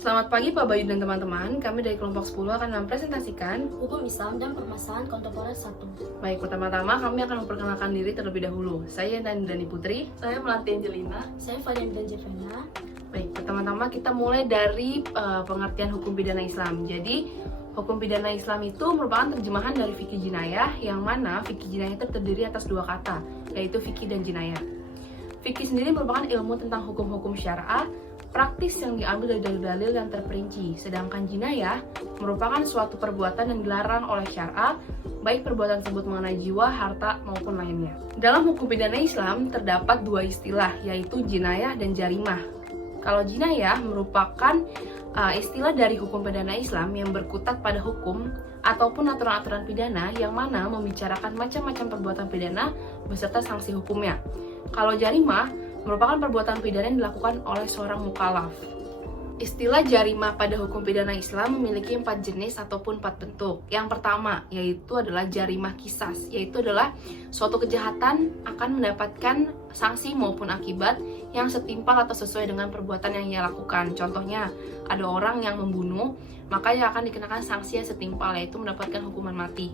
Selamat pagi Pak Bayu dan teman-teman, kami dari kelompok 10 akan mempresentasikan Hukum Islam dan Permasalahan Kontemporer 1. Baik, pertama-tama kami akan memperkenalkan diri terlebih dahulu. Saya Dani Putri. Saya Melati Angelina. Saya Fadian dan Jevena. Baik, pertama-tama kita mulai dari pengertian hukum pidana Islam. Jadi, hukum pidana Islam itu merupakan terjemahan dari fikih jinayah, yang mana fikih jinayah itu terdiri atas dua kata, yaitu fikih dan jinayah. Fikih sendiri merupakan ilmu tentang hukum-hukum syariah praktis yang diambil dari dalil-dalil yang terperinci, sedangkan jinayah merupakan suatu perbuatan yang dilarang oleh syariat, baik perbuatan tersebut mengenai jiwa, harta, maupun lainnya. Dalam hukum pidana Islam terdapat dua istilah, yaitu jinayah dan jarimah. Kalau jinayah merupakan istilah dari hukum pidana Islam yang berkutat pada hukum ataupun aturan-aturan pidana yang mana membicarakan macam-macam perbuatan pidana beserta sanksi hukumnya. Kalau jarimah merupakan perbuatan pidana yang dilakukan oleh seorang mukallaf. Istilah jarimah pada hukum pidana Islam memiliki 4 jenis ataupun 4 bentuk. Yang pertama yaitu adalah jarimah qisas, yaitu adalah suatu kejahatan akan mendapatkan sanksi maupun akibat yang setimpal atau sesuai dengan perbuatan yang ia lakukan. Contohnya, ada orang yang membunuh, maka ia akan dikenakan sanksi yang setimpal, yaitu mendapatkan hukuman mati.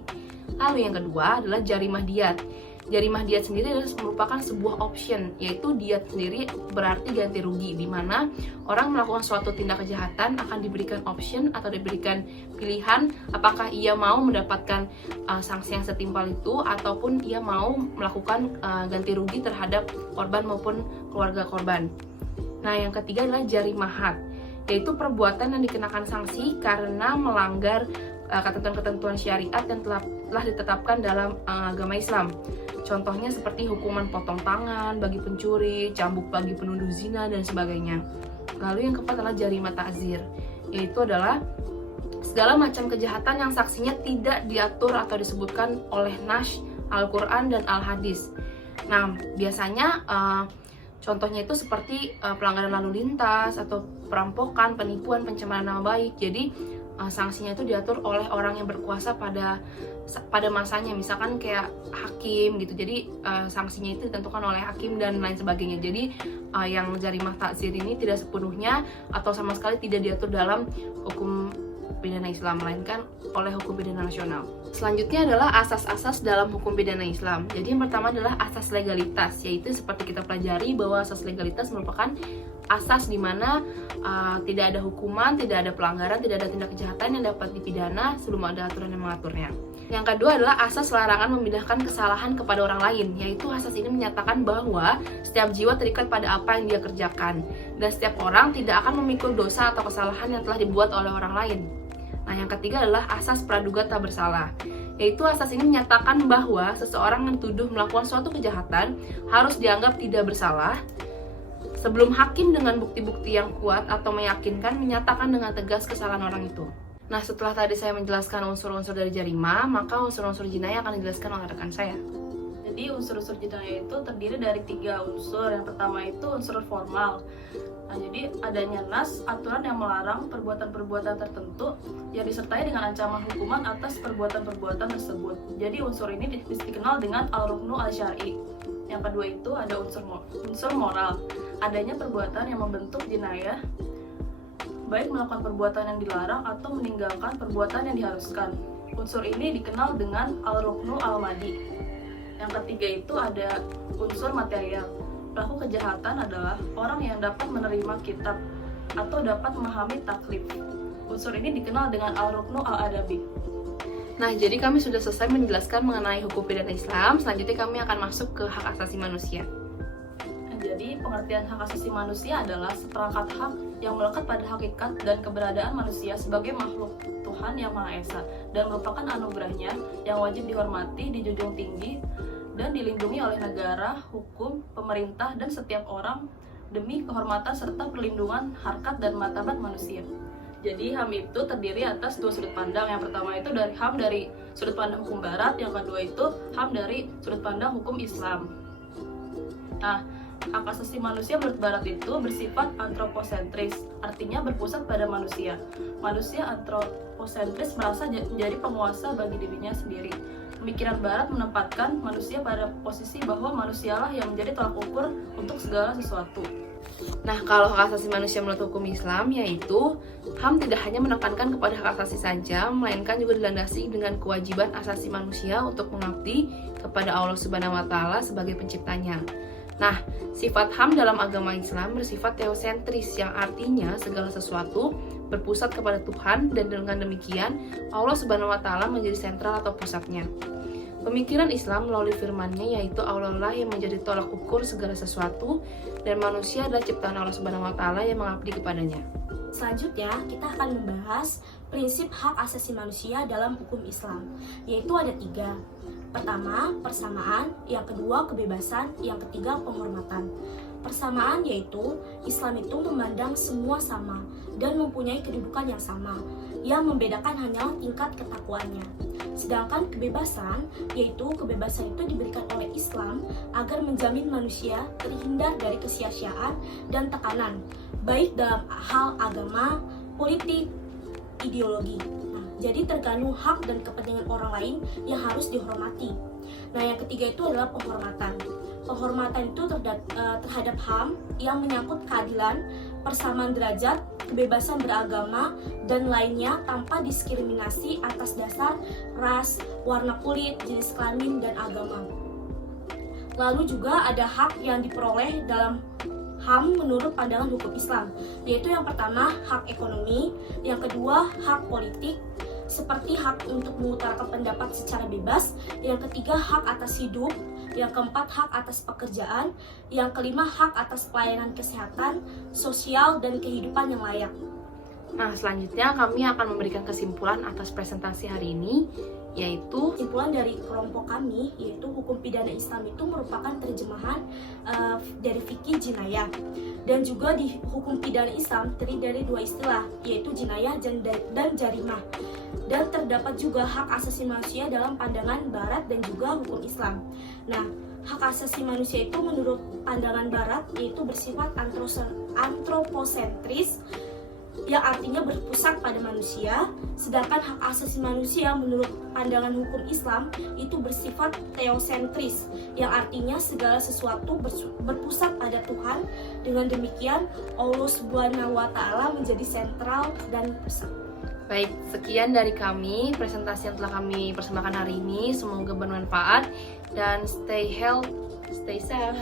Lalu yang kedua adalah jarimah diyat. Jarimah diyat sendiri merupakan sebuah option, yaitu diyat sendiri berarti ganti rugi, di mana orang melakukan suatu tindak kejahatan akan diberikan option atau diberikan pilihan apakah ia mau mendapatkan sanksi yang setimpal itu ataupun ia mau melakukan ganti rugi terhadap korban maupun keluarga korban. Nah, yang ketiga adalah jarimah had, yaitu perbuatan yang dikenakan sanksi karena melanggar ketentuan-ketentuan syariat yang telah ditetapkan dalam agama Islam. Contohnya seperti hukuman potong tangan bagi pencuri, cambuk bagi penuduh zina, dan sebagainya. Lalu yang keempat adalah jarimah ta'zir, yaitu adalah segala macam kejahatan yang saksinya tidak diatur atau disebutkan oleh Nas, Al-Quran, dan Al-Hadis. Nah, biasanya contohnya itu seperti pelanggaran lalu lintas atau perampokan, penipuan, pencemaran nama baik. Jadi sanksinya itu diatur oleh orang yang berkuasa pada masanya, misalkan kayak hakim gitu. Jadi sanksinya itu ditentukan oleh hakim dan lain sebagainya. Jadi yang jarimah ta'zir ini tidak sepenuhnya atau sama sekali tidak diatur dalam hukum pidana Islam, melainkan oleh hukum pidana nasional. Selanjutnya adalah asas-asas dalam hukum pidana Islam. Jadi yang pertama adalah asas legalitas, yaitu seperti kita pelajari bahwa asas legalitas merupakan asas di mana tidak ada hukuman, tidak ada pelanggaran, tidak ada tindak kejahatan yang dapat dipidana sebelum ada aturan yang mengaturnya. Yang kedua adalah asas larangan memindahkan kesalahan kepada orang lain, yaitu asas ini menyatakan bahwa setiap jiwa terikat pada apa yang dia kerjakan, dan setiap orang tidak akan memikul dosa atau kesalahan yang telah dibuat oleh orang lain. Nah, yang ketiga adalah asas praduga tak bersalah, yaitu asas ini menyatakan bahwa seseorang yang dituduh melakukan suatu kejahatan harus dianggap tidak bersalah sebelum hakim dengan bukti-bukti yang kuat atau meyakinkan menyatakan dengan tegas kesalahan orang itu. Nah, setelah tadi saya menjelaskan unsur-unsur dari jarimah, maka unsur-unsur jinayah akan dijelaskan oleh rekan saya. Jadi unsur-unsur jinayah itu terdiri dari 3 unsur. Yang pertama itu unsur formal. Nah, jadi adanya nas, aturan yang melarang perbuatan-perbuatan tertentu yang disertai dengan ancaman hukuman atas perbuatan-perbuatan tersebut. Jadi unsur ini dikenal dengan al-ruknu al-syar'i. Yang kedua itu ada unsur moral. Adanya perbuatan yang membentuk jinayah, baik melakukan perbuatan yang dilarang atau meninggalkan perbuatan yang diharuskan. Unsur ini dikenal dengan al-ruknu al-madi. Yang ketiga itu ada unsur material. Pelaku kejahatan adalah orang yang dapat menerima kitab atau dapat memahami taklif. Unsur ini dikenal dengan al-ruknu al-adabi. Nah, jadi kami sudah selesai menjelaskan mengenai hukum pidana Islam. Selanjutnya kami akan masuk ke hak asasi manusia. Jadi pengertian hak asasi manusia adalah seperangkat hak yang melekat pada hakikat dan keberadaan manusia sebagai makhluk Tuhan yang Maha Esa dan merupakan anugerahnya yang wajib dihormati, dijunjung tinggi, dan dilindungi oleh negara, hukum, pemerintah, dan setiap orang demi kehormatan serta perlindungan harkat dan martabat manusia. Jadi HAM itu terdiri atas 2 sudut pandang. Yang pertama itu dari HAM dari sudut pandang hukum barat, yang kedua itu HAM dari sudut pandang hukum Islam. Nah, hak asasi manusia menurut barat itu bersifat antroposentris, artinya berpusat pada manusia. Manusia antroposentris merasa menjadi penguasa bagi dirinya sendiri. Pemikiran barat menempatkan manusia pada posisi bahwa manusialah yang menjadi tolak ukur untuk segala sesuatu. Nah, kalau hak asasi manusia menurut hukum Islam, yaitu HAM tidak hanya menekankan kepada hak asasi saja, melainkan juga dilandasi dengan kewajiban asasi manusia untuk mengabdi kepada Allah Subhanahu wa Ta'ala sebagai penciptanya. Nah, sifat HAM dalam agama Islam bersifat teosentris, yang artinya segala sesuatu berpusat kepada Tuhan, dan dengan demikian Allah Subhanahu wa Ta'ala menjadi sentral atau pusatnya. Pemikiran Islam melalui firman-Nya, yaitu Allah lah yang menjadi tolak ukur segala sesuatu, dan manusia adalah ciptaan Allah Subhanahu wa Ta'ala yang mengabdi kepadanya. Selanjutnya, kita akan membahas prinsip hak asasi manusia dalam hukum Islam, yaitu ada 3. Pertama, persamaan, yang kedua, kebebasan, yang ketiga, penghormatan. Persamaan yaitu Islam itu memandang semua sama dan mempunyai kedudukan yang sama. Yang membedakan hanyalah tingkat ketakwaannya. Sedangkan kebebasan, yaitu kebebasan itu diberikan oleh Islam agar menjamin manusia terhindar dari kesia-siaan dan tekanan, baik dalam hal agama, politik, ideologi. Nah, jadi tergantung hak dan kepentingan orang lain yang harus dihormati. Nah, yang ketiga itu adalah penghormatan. Penghormatan itu terhadap HAM yang menyangkut keadilan, persamaan derajat, kebebasan beragama, dan lainnya tanpa diskriminasi atas dasar ras, warna kulit, jenis kelamin, dan agama. Lalu juga ada hak yang diperoleh dalam HAM menurut pandangan hukum Islam, yaitu yang pertama hak ekonomi, yang kedua hak politik, seperti hak untuk mengutarakan pendapat secara bebas, yang ketiga hak atas hidup, yang keempat hak atas pekerjaan, yang kelima hak atas pelayanan kesehatan, sosial, dan kehidupan yang layak. Nah, selanjutnya kami akan memberikan kesimpulan atas presentasi hari ini, yaitu Kesimpulan dari kelompok kami, yaitu hukum pidana Islam itu merupakan terjemahan dari fikih jinayah. Dan juga di hukum pidana Islam terdiri dari 2 istilah, yaitu jinayah dan jarimah. Dan terdapat juga hak asasi manusia dalam pandangan Barat dan juga hukum Islam. Nah, hak asasi manusia itu menurut pandangan Barat yaitu bersifat antroposentris, yang artinya berpusat pada manusia, sedangkan hak asasi manusia menurut pandangan hukum Islam itu bersifat teosentris, yang artinya segala sesuatu berpusat pada Tuhan. Dengan demikian Allah Subhanahu wa Ta'ala menjadi sentral dan pusat. baik, sekian dari kami presentasi yang telah kami persembahkan hari ini. Semoga bermanfaat dan stay healthy, stay safe.